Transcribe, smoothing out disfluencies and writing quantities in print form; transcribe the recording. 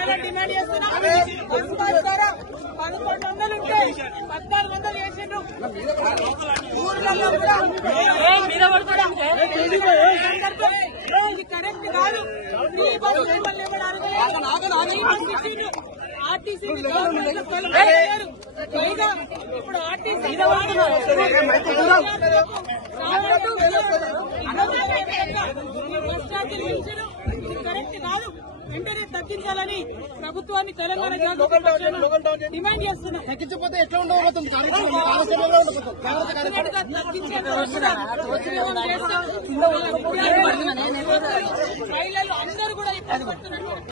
తగ్గించాలని డిమాండ్ చేస్తున్నాం. Bus pass ద్వారా 1100 ఉంటే 1400 చేసిండ్రు. ఊర్లలో కూడా ఇది కరెక్ట్ కాదు. ఫ్రీ బస్ మిమ్మల్ని ఇవ్వడానికి ఆర్టీసీ పైగా ఇప్పుడు ఆర్టీసీ బస్ ఛార్జీలు పెంచడం కరెక్ట్ కాదు. వెంటనే తగ్గించాలని ప్రభుత్వాన్ని తెలంగాణ డిమాండ్ చేస్తున్నాం. తగ్గించకపోతే ఎట్లా ఉండబోతుంది? మహిళలు అందరూ కూడా ఇబ్బంది పడుతున్నారు.